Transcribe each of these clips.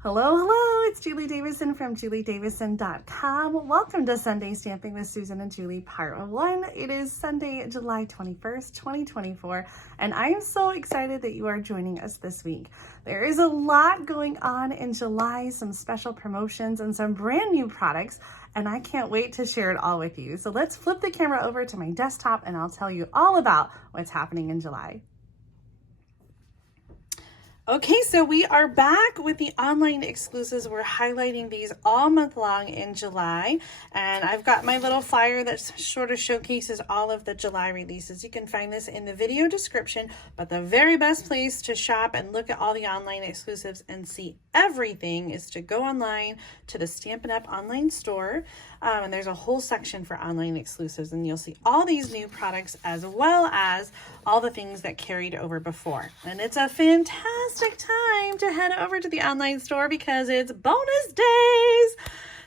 Hello, hello, it's Julie Davison from juliedavison.com. Welcome to Sunday Stamping with Susan and Julie Part 1. It is Sunday, July 21st, 2024, and I am so excited that you are joining us this week. There is a lot going on in July, some special promotions and some brand new products, and I can't wait to share it all with you. So let's flip the camera over to my desktop and I'll tell you all about what's happening in July. Okay, so we are back with the online exclusives. We're highlighting these all month long in July, and I've got my little flyer that sort of showcases all of the July releases. You can find this in the video description, but the very best place to shop and look at all the online exclusives and see everything is to go online to the Stampin' Up! Online store, and there's a whole section for online exclusives, and you'll see all these new products as well as all the things that carried over before. And it's a fantastic time to head over to the online store because it's bonus days.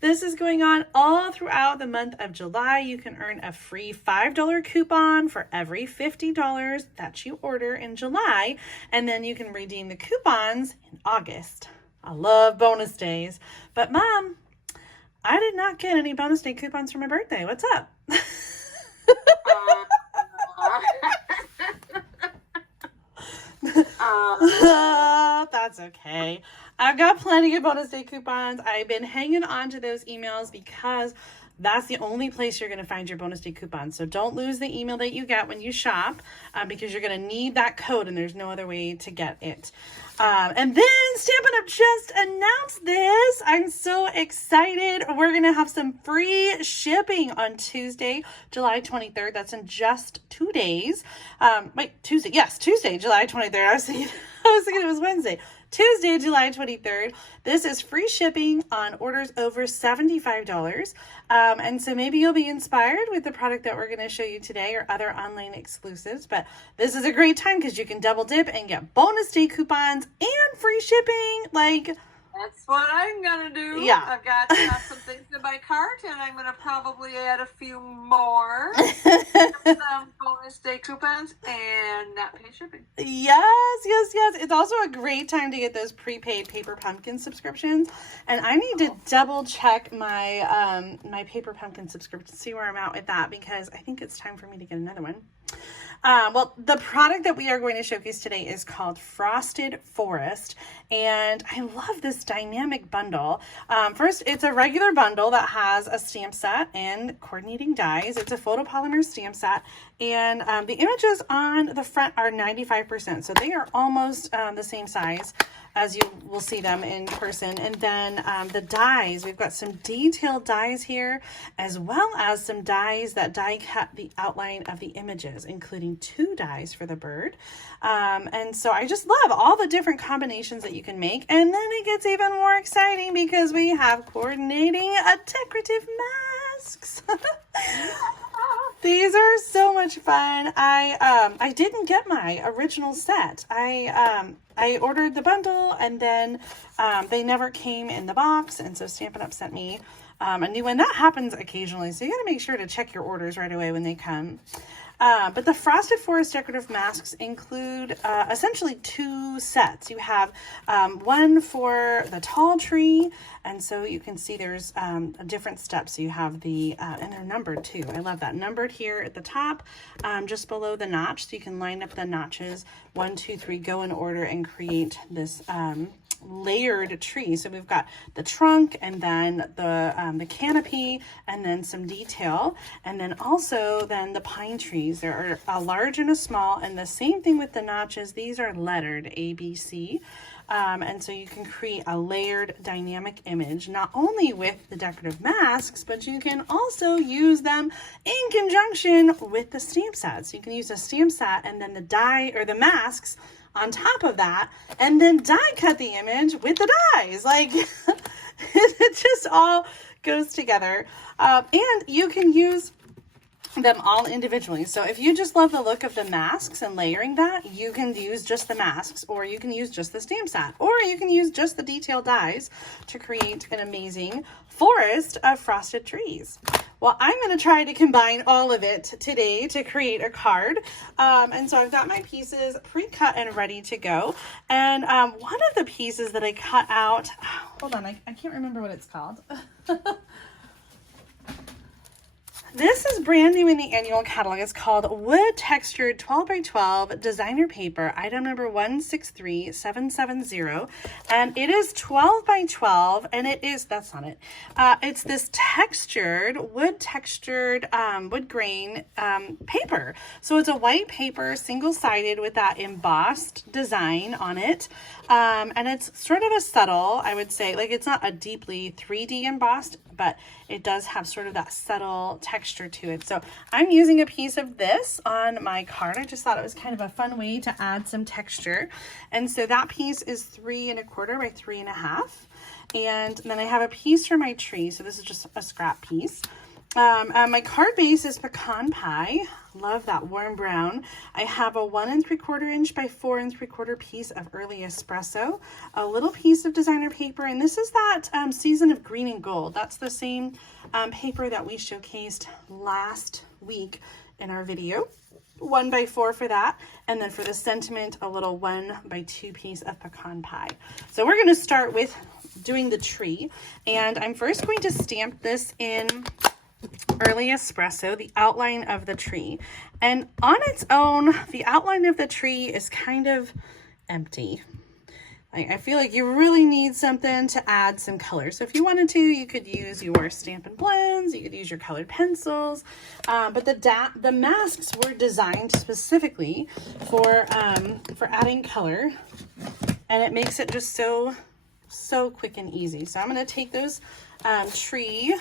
This is going on all throughout the month of July. You can earn a free $5 coupon for every $50 that you order in July, and then you can redeem the coupons in August. I love bonus days, but Mom, I did not get any bonus day coupons for my birthday. What's up? That's okay. I've got plenty of bonus day coupons. I've been hanging on to those emails because that's the only place you're going to find your bonus day coupons. So don't lose the email that you get when you shop because you're going to need that code and there's no other way to get it. And then Stampin' Up! Just announced this. I'm so excited. We're going to have some free shipping on Tuesday, July 23rd. That's in just 2 days. Tuesday. Yes, Tuesday, July 23rd. I was thinking it was Wednesday. Tuesday, July 23rd. This is free shipping on orders over $75. And so maybe you'll be inspired with the product that we're going to show you today or other online exclusives. But this is a great time because you can double dip and get bonus day coupons and free shipping. That's what I'm going to do. Yeah. I've got some things in my cart, and I'm going to probably add a few more. Some bonus day coupons and not pay shipping. Yes. It's also a great time to get those prepaid Paper Pumpkin subscriptions. And I need to double check my my Paper Pumpkin subscription, see where I'm at with that, because I think it's time for me to get another one. Well, the product that we are going to showcase today is called Frosted Forest, and I love this dynamic bundle. First, it's a regular bundle that has a stamp set and coordinating dies. It's a photopolymer stamp set, and the images on the front are 95%, so they are almost the same size as you will see them in person. And then the dies, we've got some detailed dies here, as well as some dies that die cut the outline of the images, including 2 dies for the bird. And so I just love all the different combinations that you can make. And then it gets even more exciting because we have coordinating Decorative Masks. These are so much fun. I didn't get my original set. I ordered the bundle and then they never came in the box, and so Stampin' Up! Sent me a new one. That happens occasionally, so you got to make sure to check your orders right away when they come. But the Frosted Forest Decorative Masks include essentially 2 sets. You have one for the tall tree, and so you can see there's different steps. So you have the, and they're numbered too. I love that. Numbered here at the top, just below the notch, so you can line up the notches, 1, 2, 3, go in order and create this layered tree. So we've got the trunk and then the canopy and then some detail, and then also then the pine trees. There are a large and a small, and the same thing with the notches. These are lettered A, B, C. And so you can create a layered dynamic image, not only with the decorative masks, but you can also use them in conjunction with the stamp set. So you can use a stamp set and then the die or the masks on top of that, and then die cut the image with the dies. It just all goes together. And you can use them all individually. So if you just love the look of the masks and layering that, you can use just the masks, or you can use just the stamp set, or you can use just the detailed dies to create an amazing forest of frosted trees. Well, I'm going to try to combine all of it today to create a card. And so I've got my pieces pre-cut and ready to go. And one of the pieces that I cut out, hold on, I can't remember what it's called. This is brand new in the annual catalog. It's called Wood Textured 12 by 12 Designer Paper, item number 163770. And it is 12 by 12, and it is, that's not it. It's this wood grain paper. So it's a white paper, single-sided with that embossed design on it. And it's sort of a subtle, I would say, like it's not a deeply 3D embossed, but it does have sort of that subtle texture to it. So I'm using a piece of this on my card. I just thought it was kind of a fun way to add some texture. And so that piece is 3 1/4 by 3 1/2. And then I have a piece for my tree. So this is just a scrap piece. My card base is Pecan Pie. Love that warm brown. I have a 1 3/4 inch by 4 3/4 piece of early espresso, a little piece of designer paper, and this is that season of green and gold. That's the same paper that we showcased last week in our video. 1 by 4 for that, and then for the sentiment, a little 1 by 2 piece of pecan pie. So we're going to start with doing the tree, and I'm first going to stamp this in early espresso, the outline of the tree. And on its own, the outline of the tree is kind of empty. I feel like you really need something to add some color. So if you wanted to, you could use your Stampin' Blends, you could use your colored pencils, but the masks were designed specifically for adding color, and it makes it just so quick and easy. So I'm going to take those tree.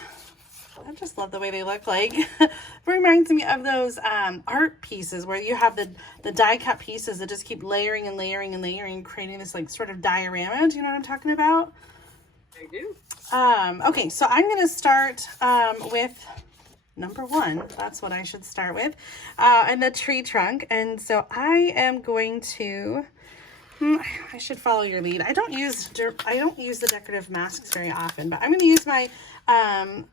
I just love the way they look like. It reminds me of those art pieces where you have the die cut pieces that just keep layering and layering and layering, creating this like sort of diorama. Do you know what I'm talking about? I do. Okay, so I'm going to start with number 1. That's what I should start with. And the tree trunk. And so I am going to... I should follow your lead. I don't use the decorative masks very often, but I'm going to use my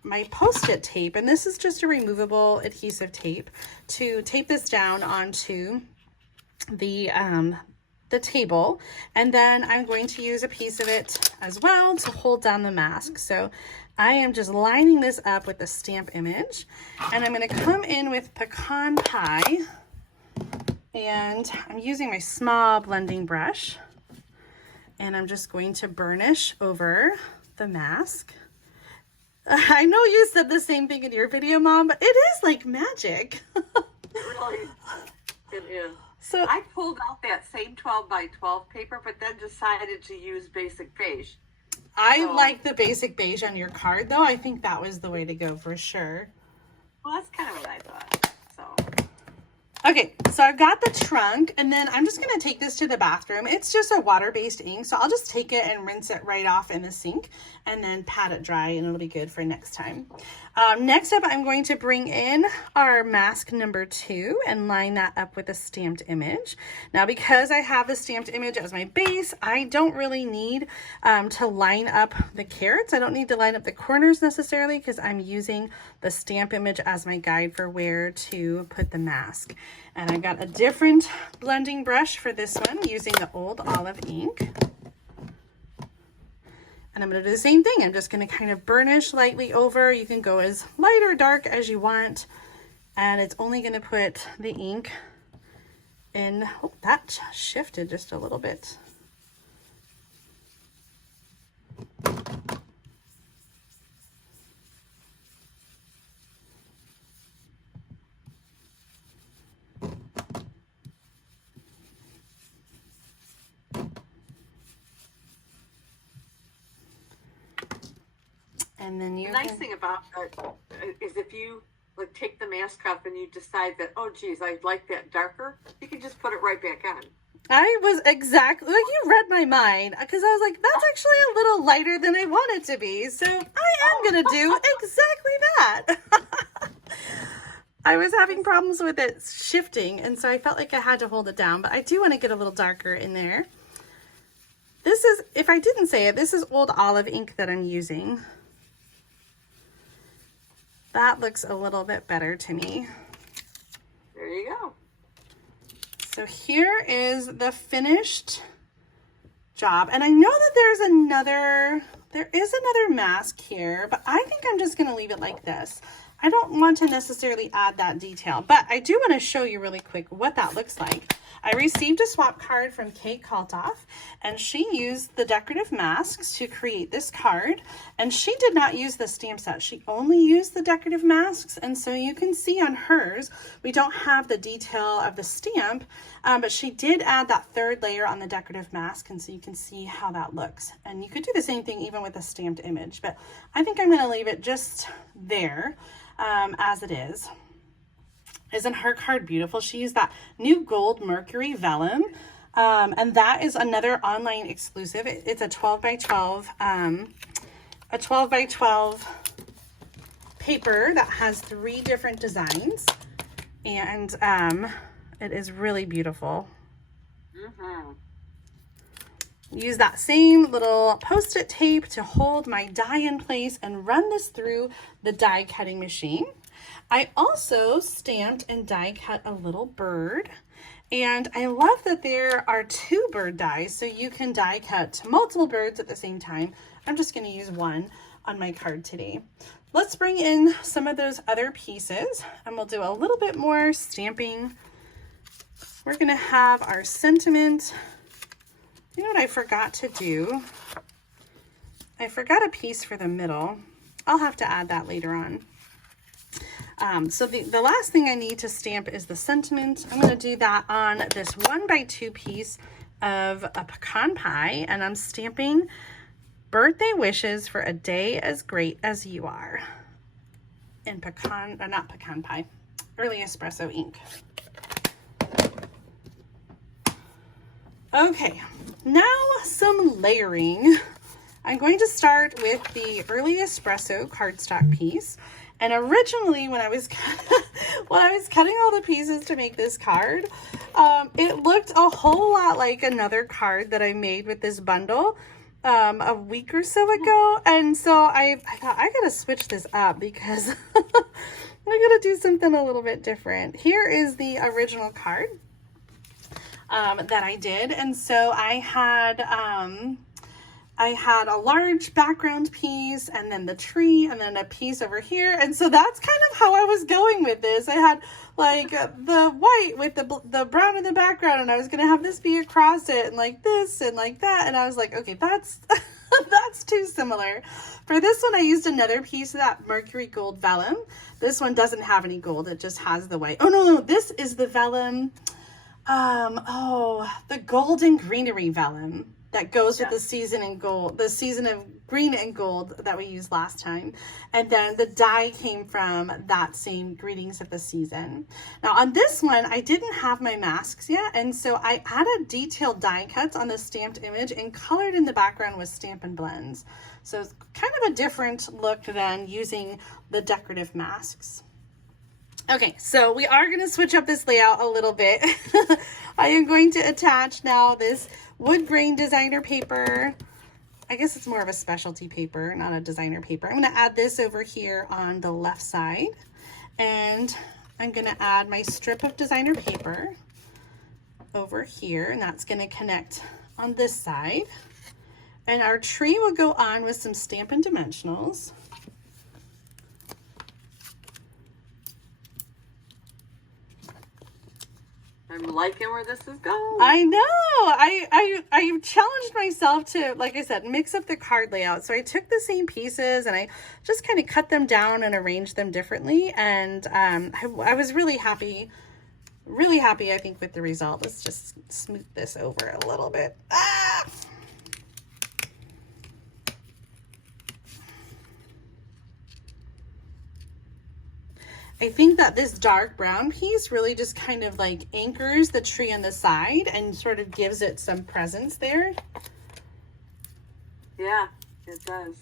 my Post-it tape, and this is just a removable adhesive tape to tape this down onto the table, and then I'm going to use a piece of it as well to hold down the mask. So I am just lining this up with the stamp image, and I'm going to come in with Pecan Pie. And I'm using my small blending brush, and I'm just going to burnish over the mask. I know you said the same thing in your video, Mom, but it is like magic. Really, it is. So I pulled out that same 12 by 12 paper, but then decided to use basic beige. I like the basic beige on your card, though. I think that was the way to go for sure. Well, that's kind of what I thought. So. Okay, so I've got the trunk, and then I'm just going to take this to the bathroom. It's just a water-based ink, so I'll just take it and rinse it right off in the sink and then pat it dry, and it'll be good for next time. Next up, I'm going to bring in our mask number 2 and line that up with a stamped image. Now, because I have the stamped image as my base, I don't really need to line up the carrots. I don't need to line up the corners necessarily because I'm using the stamp image as my guide for where to put the mask. And I got a different blending brush for this one using the Old Olive ink. And I'm going to do the same thing. I'm just going to kind of burnish lightly over. You can go as light or dark as you want. And it's only going to put the ink in. Oh, that shifted just a little bit. And then you The nice thing about that is if you like take the mask off and you decide that, oh geez, I like that darker, you can just put it right back on. I was exactly like, you read my mind, because I was like, that's actually a little lighter than I want it to be. So I am going to do exactly that. I was having problems with it shifting, and so I felt like I had to hold it down, but I do want to get a little darker in there. This is, if I didn't say it, this is Old Olive ink that I'm using. That looks a little bit better to me. There you go. So here is the finished job. And I know that there is another mask here, but I think I'm just going to leave it like this. I don't want to necessarily add that detail, but I do want to show you really quick what that looks like. I received a swap card from Kate Kaltoff, and she used the Decorative Masks to create this card, and she did not use the stamp set. She only used the Decorative Masks, and so you can see on hers, we don't have the detail of the stamp, but she did add that third layer on the Decorative Mask, and so you can see how that looks. And you could do the same thing even with a stamped image, but I think I'm going to leave it just there as it is. Isn't her card beautiful? She used that new gold mercury vellum, and that is another online exclusive. It's a 12 by 12 paper that has 3 different designs, and it is really beautiful. Use that same little post-it tape to hold my die in place and run this through the die cutting machine. I also stamped and die cut a little bird, and I love that there are 2 bird dies, so you can die cut multiple birds at the same time. I'm just going to use one on my card today. Let's bring in some of those other pieces, and we'll do a little bit more stamping. We're going to have our sentiment. You know what I forgot to do? I forgot a piece for the middle. I'll have to add that later on. So the last thing I need to stamp is the sentiment. I'm going to do that on this 1x2 piece of a pecan pie, and I'm stamping birthday wishes for a day as great as you are in not pecan pie, early espresso ink. Okay, now some layering. I'm going to start with the early espresso cardstock piece. And originally, when I was cutting all the pieces to make this card, it looked a whole lot like another card that I made with this bundle a week or so ago. And so I thought, I gotta switch this up because I gotta do something a little bit different. Here is the original card that I did. And so I had a large background piece, and then the tree, and then a piece over here. And so that's kind of how I was going with this. I had like the white with the brown in the background, and I was going to have this be across it, and like this and like that. And I was like, okay, that's that's too similar. For this one, I used another piece of that mercury gold vellum. This one doesn't have any gold. It just has the white. Oh, no, this is the vellum. The golden greenery vellum that goes with the season of green and gold that we used last time. And then the die came from that same greetings of the season. Now on this one, I didn't have my masks yet. And so I added detailed die cuts on the stamped image and colored in the background with Stampin' Blends. So it's kind of a different look than using the decorative masks. Okay, so we are going to switch up this layout a little bit. I am going to attach now this wood grain designer paper. I guess it's more of a specialty paper, not a designer paper. I'm going to add this over here on the left side, and I'm going to add my strip of designer paper over here, and that's going to connect on this side. And our tree will go on with some Stampin' Dimensionals. I'm liking where this is going. I know. I challenged myself to, like I said, mix up the card layout. So I took the same pieces and I just kind of cut them down and arranged them differently. And I was really happy, I think, with the result. Let's just smooth this over a little bit. Ah! I think that this dark brown piece really just kind of like anchors the tree on the side and sort of gives it some presence there. Yeah, it does.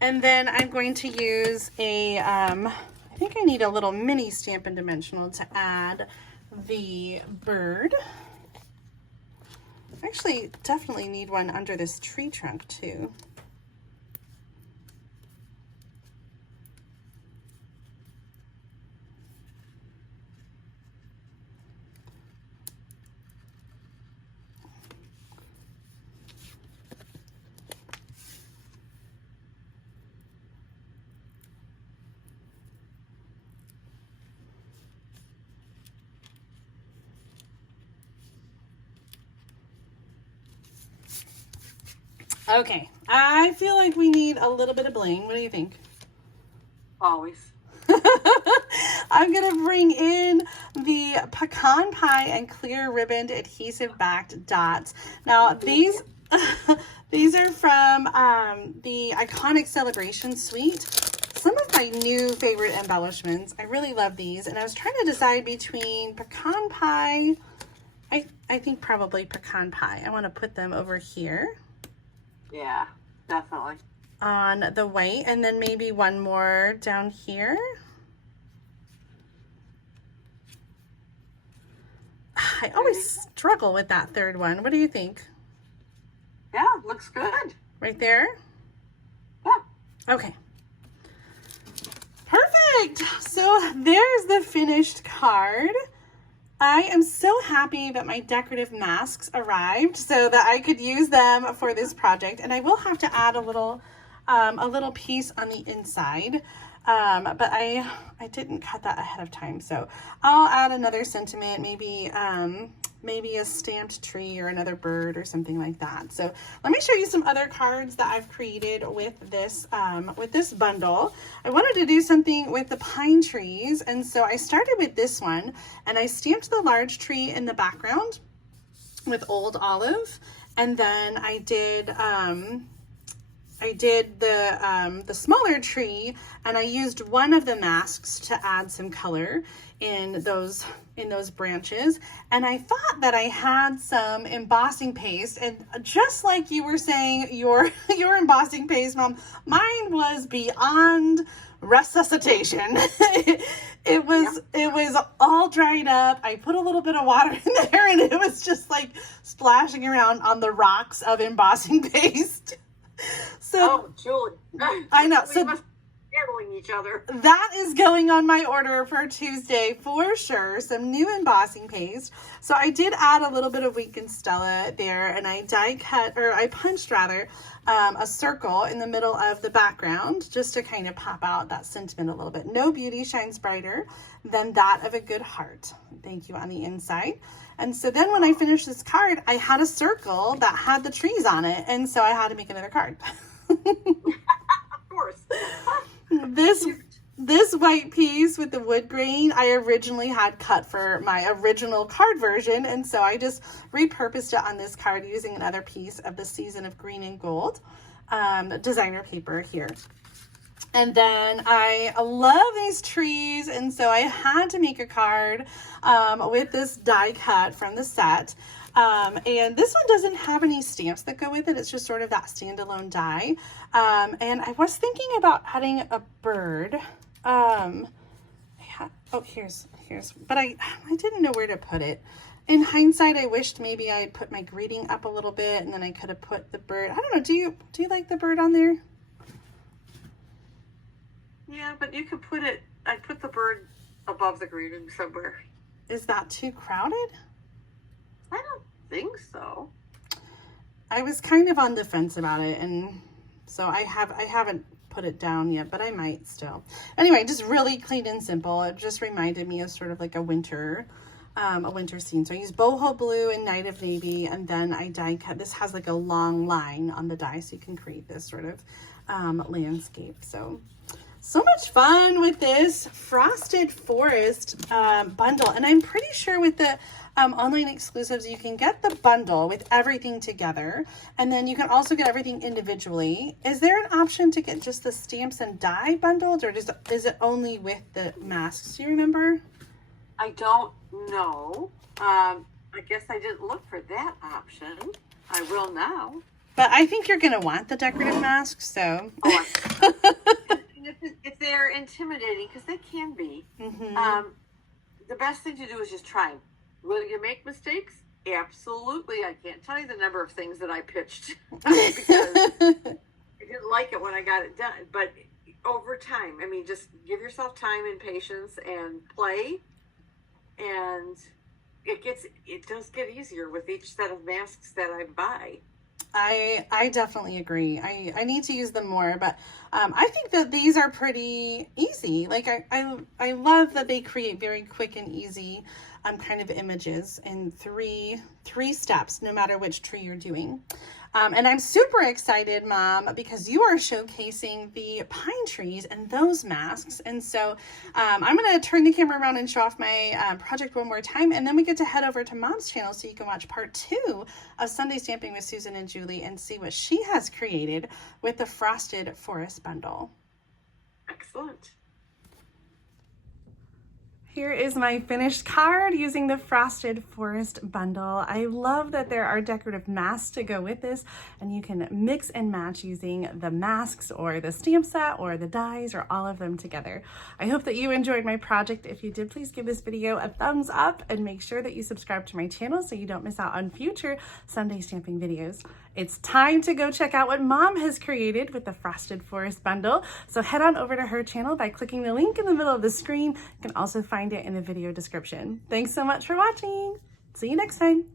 And then I'm going to use a, I think I need a little mini Stampin' Dimensional to add the bird. Actually, definitely need one under this tree trunk too. Okay, I feel like we need a little bit of bling. What do you think? Always. I'm gonna bring in the Pecan Pie and clear ribboned adhesive backed dots. Now these these are from the Iconic Celebration Suite. Some of my new favorite embellishments. I really love these, and I was trying to decide between Pecan Pie. I think probably Pecan Pie. I want to put them over here. Yeah, definitely. On the white, and then maybe one more down here. I always struggle with that third one. What do you think? Yeah, looks good. Right there? Yeah. Okay. Perfect. So there's the finished card. I am so happy that my decorative masks arrived so that I could use them for this project. And I will have to add a little piece on the inside. But I didn't cut that ahead of time. So I'll add another sentiment, maybe a stamped tree or another bird or something like that. So let me show you some other cards that I've created with this bundle. I wanted to do something with the pine trees. And so I started with this one, and I stamped the large tree in the background with old olive. And then I did the smaller tree, and I used one of the masks to add some color in those branches. And I thought that I had some embossing paste, and just like you were saying, your embossing paste, Mom, mine was beyond resuscitation. It was all dried up. I put a little bit of water in there, and it was just like splashing around on the rocks of embossing paste. So, Julie, I know. We must be handling each other. That is going on my order for Tuesday for sure. Some new embossing paste. So I did add a little bit of Wink and Stella there, and I punched a circle in the middle of the background just to kind of pop out that sentiment a little bit. No beauty shines brighter than that of a good heart. Thank you on the inside. And so then when I finished this card, I had a circle that had the trees on it. And so I had to make another card. Of course. This white piece with the wood grain, I originally had cut for my original card version. And so I just repurposed it on this card using another piece of the Season of Green and Gold designer paper here. And then I love these trees, and so I had to make a card with this die cut from the set. And this one doesn't have any stamps that go with it. It's just sort of that standalone die. And I was thinking about adding a bird. Here's, but I didn't know where to put it. In hindsight, I wished maybe I had put my greeting up a little bit, and then I could have put the bird. I don't know. Do you like the bird on there? Yeah, but you could put it, I put the bird above the greeting somewhere. Is that too crowded? I don't think so. I was kind of on the fence about it, and so I haven't put it down yet, but I might still. Anyway, just really clean and simple. It just reminded me of sort of like a winter scene. So I used boho blue and night of navy, and then I die cut. This has like a long line on the die, so you can create this sort of landscape. So much fun with this Frosted Forest bundle. And I'm pretty sure with the online exclusives, you can get the bundle with everything together. And then you can also get everything individually. Is there an option to get just the stamps and die bundled, or is it only with the masks? Do you remember? I don't know. I guess I didn't look for that option. I will now. But I think you're going to want the decorative masks, so. If they're intimidating, because they can be, the best thing to do is just try. Will you make mistakes? Absolutely. I can't tell you the number of things that I pitched because I didn't like it when I got it done. But over time, I mean, just give yourself time and patience and play, and it does get easier with each set of masks that I buy. I definitely agree. I need to use them more, but I think that these are pretty easy. Like I love that they create very quick and easy kind of images in three steps, no matter which tree you're doing. And I'm super excited, Mom, because you are showcasing the pine trees and those masks. And so I'm going to turn the camera around and show off my project one more time. And then we get to head over to Mom's channel so you can watch part 2 of Sunday Stamping with Susan and Julie and see what she has created with the Frosted Forest bundle. Excellent. Here is my finished card using the Frosted Forest bundle. I love that there are decorative masks to go with this, and you can mix and match using the masks or the stamp set or the dies or all of them together. I hope that you enjoyed my project. If you did, please give this video a thumbs up and make sure that you subscribe to my channel so you don't miss out on future Sunday stamping videos. It's time to go check out what Mom has created with the Frosted Forest bundle. So head on over to her channel by clicking the link in the middle of the screen. You can also find it in the video description. Thanks so much for watching. See you next time.